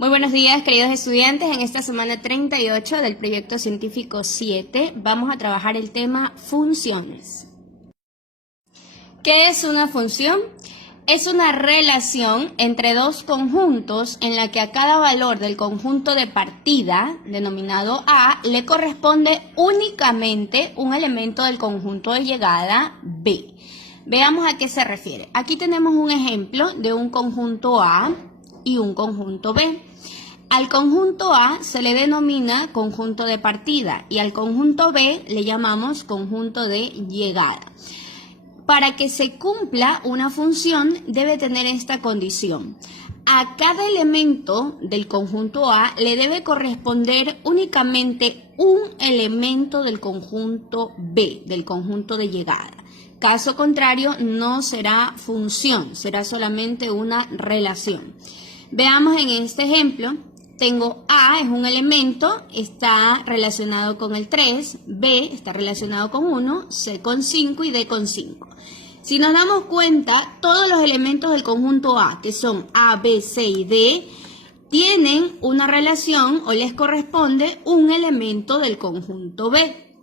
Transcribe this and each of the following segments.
Muy buenos días, queridos estudiantes. En esta semana 38 del proyecto científico 7 vamos a trabajar el tema funciones. ¿Qué es una función? Es una relación entre dos conjuntos en la que a cada valor del conjunto de partida, denominado A, le corresponde únicamente un elemento del conjunto de llegada B. Veamos a qué se refiere. Aquí tenemos un ejemplo de un conjunto A y un conjunto B. Al conjunto A se le denomina conjunto de partida y al conjunto B le llamamos conjunto de llegada. Para que se cumpla una función debe tener esta condición. A cada elemento del conjunto A le debe corresponder únicamente un elemento del conjunto B, del conjunto de llegada. Caso contrario, no será función, será solamente una relación. Veamos en este ejemplo. Tengo A, es un elemento, está relacionado con el 3, B está relacionado con 1, C con 5 y D con 5. Si nos damos cuenta, todos los elementos del conjunto A, que son A, B, C y D, tienen una relación o les corresponde un elemento del conjunto B.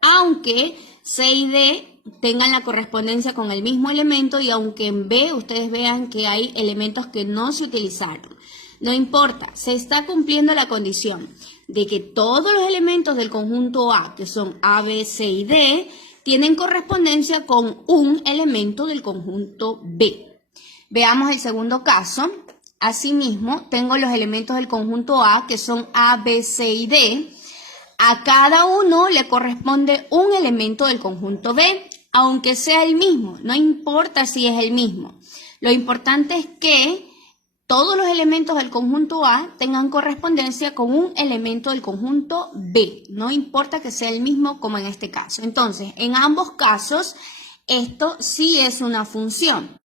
Aunque C y D tengan la correspondencia con el mismo elemento y aunque en B ustedes vean que hay elementos que no se utilizaron. No importa, se está cumpliendo la condición de que todos los elementos del conjunto A, que son A, B, C y D, tienen correspondencia con un elemento del conjunto B. Veamos el segundo caso. Asimismo, tengo los elementos del conjunto A, que son A, B, C y D. A cada uno le corresponde un elemento del conjunto B, aunque sea el mismo. No importa si es el mismo. Lo importante es que todos los elementos del conjunto A tengan correspondencia con un elemento del conjunto B. No importa que sea el mismo como en este caso. Entonces, en ambos casos, esto sí es una función.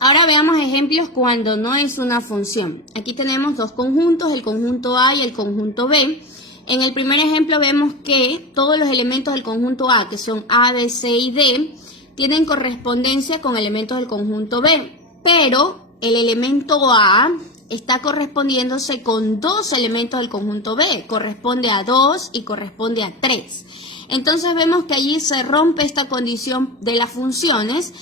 Ahora veamos ejemplos cuando no es una función. Aquí tenemos dos conjuntos, el conjunto A y el conjunto B. En el primer ejemplo vemos que todos los elementos del conjunto A, que son A, B, C y D, tienen correspondencia con elementos del conjunto B. Pero el elemento A está correspondiéndose con dos elementos del conjunto B. Corresponde a 2 y corresponde a 3. Entonces vemos que allí se rompe esta condición de las funciones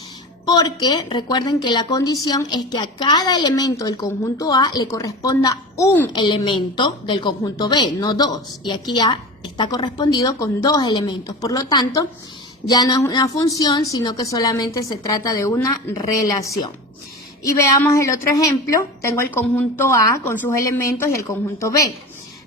porque recuerden que la condición es que a cada elemento del conjunto A le corresponda un elemento del conjunto B, no dos. Y aquí A está correspondido con dos elementos. Por lo tanto, ya no es una función, sino que solamente se trata de una relación. Y veamos el otro ejemplo. Tengo el conjunto A con sus elementos y el conjunto B.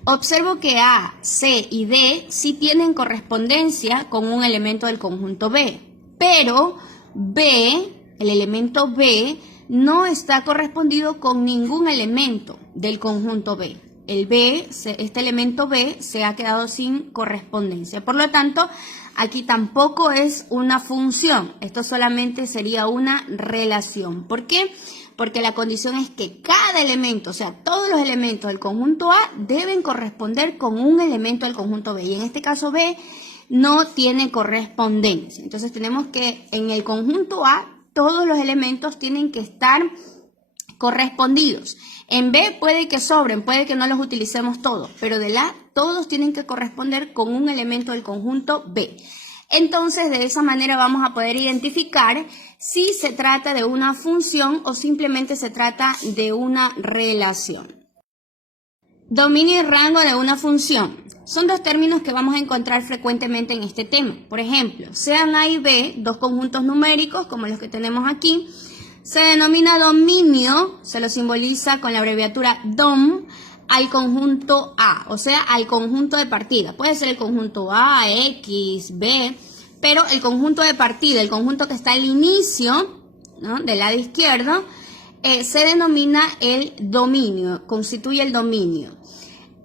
Observo que A, C y D sí tienen correspondencia con un elemento del conjunto B. Pero B, el elemento B, no está correspondido con ningún elemento del conjunto B. Este elemento B se ha quedado sin correspondencia. Por lo tanto, aquí tampoco es una función. Esto solamente sería una relación. ¿Por qué? Porque la condición es que cada elemento, o sea, todos los elementos del conjunto A deben corresponder con un elemento del conjunto B. Y en este caso B no tiene correspondencia. Entonces tenemos que en el conjunto A todos los elementos tienen que estar correspondidos. En B puede que sobren, puede que no los utilicemos todos, pero del A todos tienen que corresponder con un elemento del conjunto B. Entonces, de esa manera vamos a poder identificar si se trata de una función o simplemente se trata de una relación. Dominio y rango de una función. Son dos términos que vamos a encontrar frecuentemente en este tema. Por ejemplo, sean A y B, dos conjuntos numéricos como los que tenemos aquí, se denomina dominio, se lo simboliza con la abreviatura DOM, al conjunto A, o sea, al conjunto de partida. Puede ser el conjunto A, X, B, pero el conjunto de partida, el conjunto que está al inicio, ¿no?, del lado izquierdo, se denomina el dominio, constituye el dominio,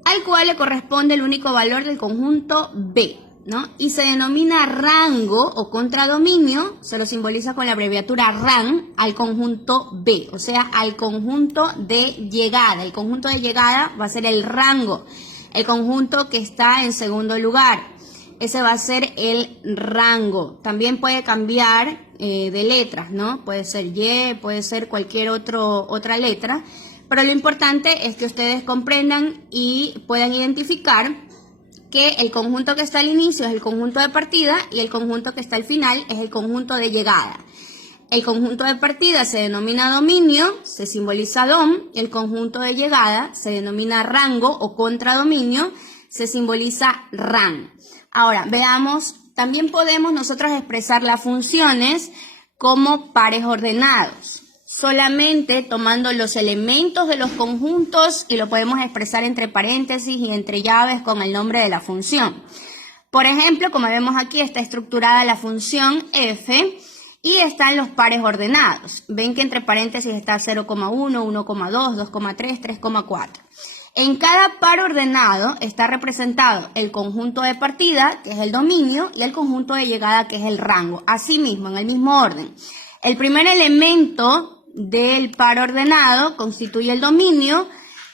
al cual le corresponde el único valor del conjunto B, ¿no? Y se denomina rango o contradominio, se lo simboliza con la abreviatura RAN, al conjunto B, o sea, al conjunto de llegada. El conjunto de llegada va a ser el rango, el conjunto que está en segundo lugar. Ese va a ser el rango. También puede cambiar de letras, ¿no? Puede ser Y, puede ser cualquier otra letra, Pero lo importante es que ustedes comprendan y puedan identificar que el conjunto que está al inicio es el conjunto de partida y el conjunto que está al final es el conjunto de llegada. El conjunto de partida se denomina dominio, se simboliza dom, y el conjunto de llegada se denomina rango o contradominio, se simboliza ran. Ahora, veamos, también podemos nosotros expresar las funciones como pares ordenados, solamente tomando los elementos de los conjuntos y lo podemos expresar entre paréntesis y entre llaves con el nombre de la función. Por ejemplo, como vemos aquí, está estructurada la función f y están los pares ordenados. Ven que entre paréntesis está 0,1, 1,2, 2,3, 3,4. En cada par ordenado está representado el conjunto de partida, que es el dominio, y el conjunto de llegada, que es el rango. Asimismo, en el mismo orden. El primer elemento del par ordenado constituye el dominio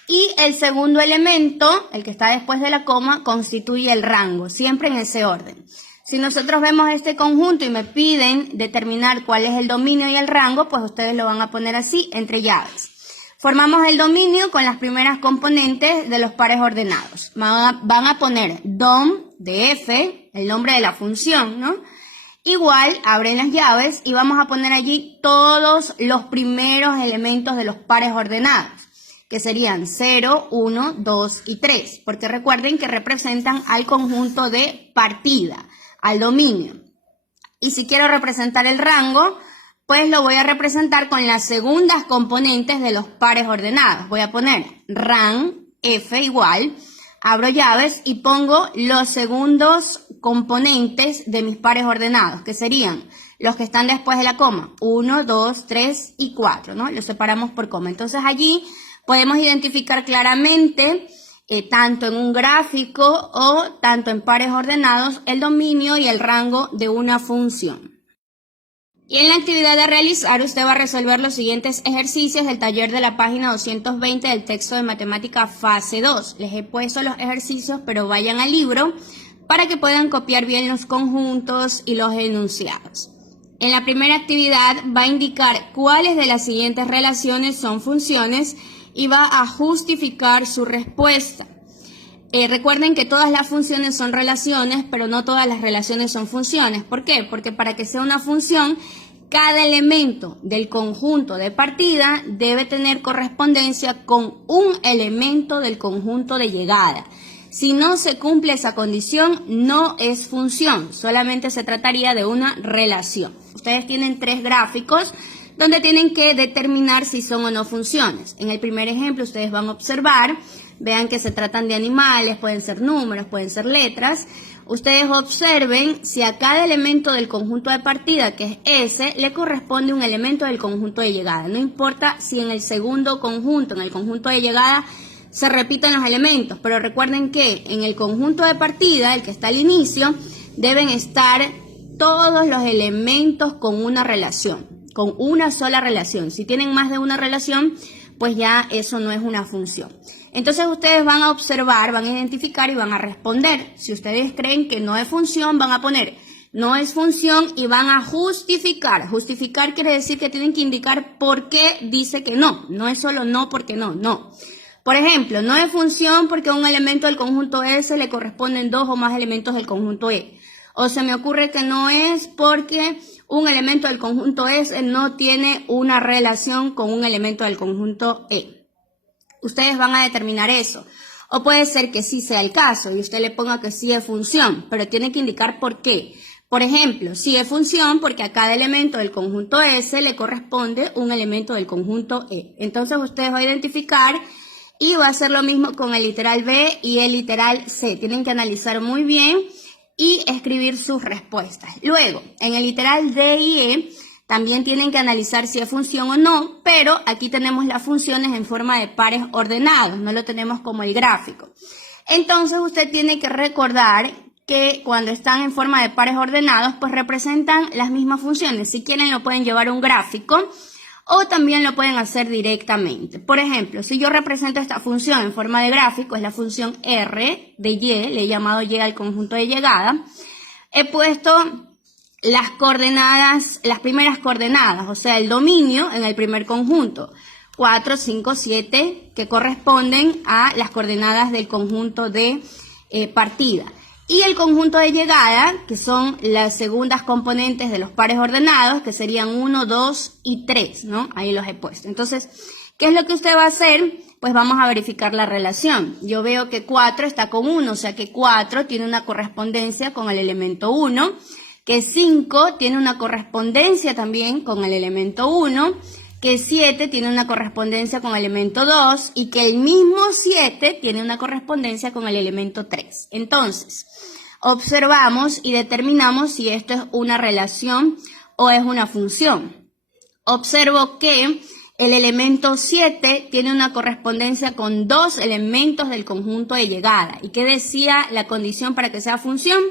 y el segundo elemento, el que está después de la coma, constituye el rango, siempre en ese orden. Si nosotros vemos este conjunto y me piden determinar cuál es el dominio y el rango, pues ustedes lo van a poner así, entre llaves. Formamos el dominio con las primeras componentes de los pares ordenados. Van a poner dom de f, el nombre de la función, ¿no? Igual, abren las llaves y vamos a poner allí todos los primeros elementos de los pares ordenados, que serían 0, 1, 2 y 3, porque recuerden que representan al conjunto de partida, al dominio. Y si quiero representar el rango, pues lo voy a representar con las segundas componentes de los pares ordenados. Voy a poner ran, f igual, abro llaves y pongo los segundos componentes de mis pares ordenados, que serían los que están después de la coma, 1, 2, 3 y 4, ¿no? Los separamos por coma. Entonces allí podemos identificar claramente, tanto en un gráfico o tanto en pares ordenados, el dominio y el rango de una función. Y en la actividad a realizar, usted va a resolver los siguientes ejercicios del taller de la página 220 del texto de matemática fase 2. Les he puesto los ejercicios, pero vayan al libro para que puedan copiar bien los conjuntos y los enunciados. En la primera actividad va a indicar cuáles de las siguientes relaciones son funciones y va a justificar su respuesta. Recuerden que todas las funciones son relaciones, pero no todas las relaciones son funciones. ¿Por qué? Porque para que sea una función, cada elemento del conjunto de partida debe tener correspondencia con un elemento del conjunto de llegada. Si no se cumple esa condición, no es función, solamente se trataría de una relación. Ustedes tienen 3 gráficos donde tienen que determinar si son o no funciones. En el primer ejemplo ustedes van a observar, vean que se tratan de animales, pueden ser números, pueden ser letras. Ustedes observen si a cada elemento del conjunto de partida, que es S, le corresponde un elemento del conjunto de llegada. No importa si en el segundo conjunto, en el conjunto de llegada, se repiten los elementos, pero recuerden que en el conjunto de partida, el que está al inicio, deben estar todos los elementos con una relación, con una sola relación. Si tienen más de una relación, pues ya eso no es una función. Entonces ustedes van a observar, van a identificar y van a responder. Si ustedes creen que no es función, van a poner no es función y van a justificar. Justificar quiere decir que tienen que indicar por qué dice que no. No es solo no porque no, no. Por ejemplo, no es función porque a un elemento del conjunto S le corresponden 2 o más elementos del conjunto E. O se me ocurre que no es porque un elemento del conjunto S no tiene una relación con un elemento del conjunto E. Ustedes van a determinar eso. O puede ser que sí sea el caso y usted le ponga que sí es función, pero tiene que indicar por qué. Por ejemplo, sí es función porque a cada elemento del conjunto S le corresponde un elemento del conjunto E. Entonces ustedes van a identificar y va a hacer lo mismo con el literal B y el literal C. Tienen que analizar muy bien y escribir sus respuestas. Luego, en el literal D y E, también tienen que analizar si es función o no, pero aquí tenemos las funciones en forma de pares ordenados, no lo tenemos como el gráfico. Entonces, usted tiene que recordar que cuando están en forma de pares ordenados, pues representan las mismas funciones. Si quieren, lo pueden llevar a un gráfico o también lo pueden hacer directamente. Por ejemplo, si yo represento esta función en forma de gráfico, es la función R de Y, le he llamado Y al conjunto de llegada. He puesto las coordenadas, las primeras coordenadas, o sea, el dominio en el primer conjunto. 4, 5, 7, que corresponden a las coordenadas del conjunto de partida. Y el conjunto de llegada, que son las segundas componentes de los pares ordenados, que serían 1, 2 y 3, ¿no? Ahí los he puesto. Entonces, ¿qué es lo que usted va a hacer? Pues vamos a verificar la relación. Yo veo que 4 está con 1, o sea que 4 tiene una correspondencia con el elemento 1, que 5 tiene una correspondencia también con el elemento 1, que 7 tiene una correspondencia con el elemento 2 y que el mismo 7 tiene una correspondencia con el elemento 3. Entonces, observamos y determinamos si esto es una relación o es una función. Observo que el elemento 7 tiene una correspondencia con dos elementos del conjunto de llegada. ¿Y qué decía la condición para que sea función?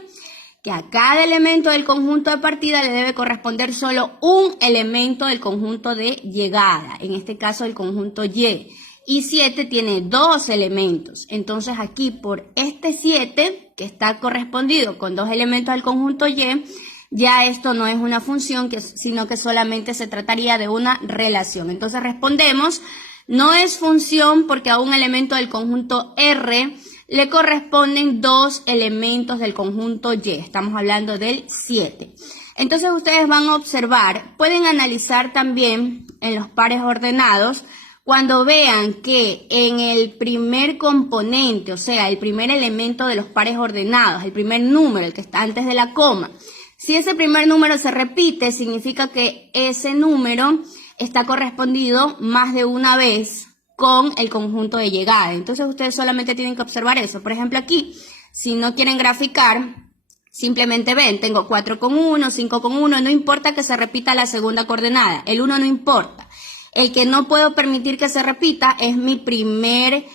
Que a cada elemento del conjunto de partida le debe corresponder solo un elemento del conjunto de llegada, en este caso el conjunto Y. Y 7 tiene dos elementos. Entonces aquí por este 7, que está correspondido con dos elementos del conjunto Y, ya esto no es una función, sino que solamente se trataría de una relación. Entonces respondemos, no es función porque a un elemento del conjunto R le corresponden dos elementos del conjunto Y. Estamos hablando del 7. Entonces ustedes van a observar, pueden analizar también en los pares ordenados, cuando vean que en el primer componente, o sea, el primer elemento de los pares ordenados, el primer número, el que está antes de la coma, si ese primer número se repite, significa que ese número está correspondido más de una vez con el conjunto de llegada. Entonces ustedes solamente tienen que observar eso. Por ejemplo aquí, si no quieren graficar, simplemente ven, tengo 4 con 1, 5 con 1, no importa que se repita la segunda coordenada, el 1 no importa. El que no puedo permitir que se repita es mi primer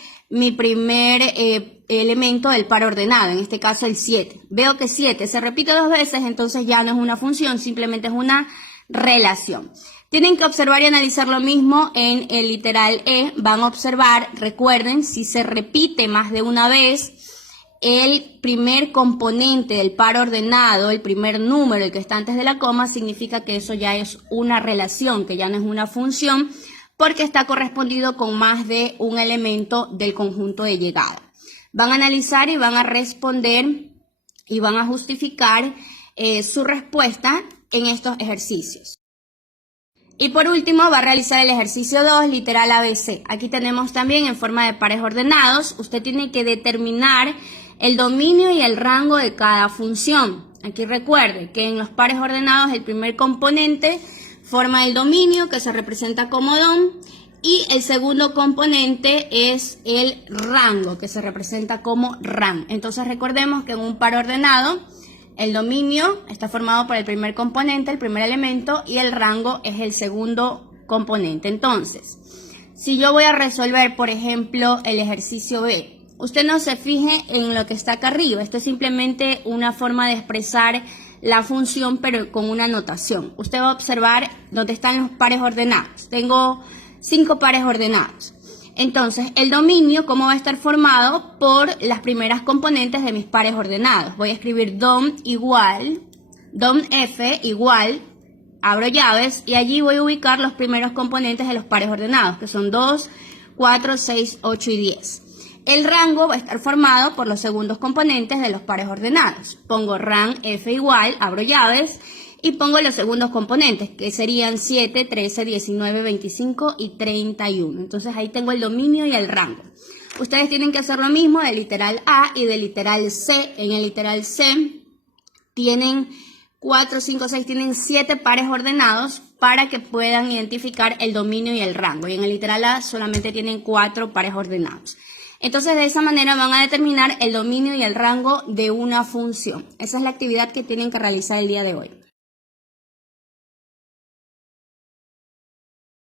elemento del par ordenado, en este caso el 7. Veo que 7 se repite dos veces, entonces ya no es una función, simplemente es una relación. Tienen que observar y analizar lo mismo en el literal E. Van a observar, recuerden, si se repite más de una vez el primer componente del par ordenado, el primer número, el que está antes de la coma, significa que eso ya es una relación, que ya no es una función, porque está correspondido con más de un elemento del conjunto de llegada. Van a analizar y van a responder y van a justificar su respuesta en estos ejercicios. Y por último va a realizar el ejercicio 2, literal ABC. Aquí tenemos también en forma de pares ordenados. Usted tiene que determinar el dominio y el rango de cada función. Aquí recuerde que en los pares ordenados el primer componente forma el dominio, que se representa como dom, y el segundo componente es el rango, que se representa como ran. Entonces recordemos que en un par ordenado el dominio está formado por el primer componente, el primer elemento, y el rango es el segundo componente. Entonces, si yo voy a resolver, por ejemplo, el ejercicio B, usted no se fije en lo que está acá arriba. Esto es simplemente una forma de expresar la función, pero con una notación. Usted va a observar dónde están los pares ordenados. Tengo 5 pares ordenados. Entonces, el dominio, ¿cómo va a estar formado? Por las primeras componentes de mis pares ordenados. Voy a escribir dom igual, dom f igual, abro llaves, y allí voy a ubicar los primeros componentes de los pares ordenados, que son 2, 4, 6, 8 y 10. El rango va a estar formado por los segundos componentes de los pares ordenados. Pongo ran f igual, abro llaves, y pongo los segundos componentes, que serían 7, 13, 19, 25 y 31. Entonces ahí tengo el dominio y el rango. Ustedes tienen que hacer lo mismo del literal A y del literal C. En el literal C tienen 4, 5, 6, tienen 7 pares ordenados para que puedan identificar el dominio y el rango. Y en el literal A solamente tienen 4 pares ordenados. Entonces de esa manera van a determinar el dominio y el rango de una función. Esa es la actividad que tienen que realizar el día de hoy.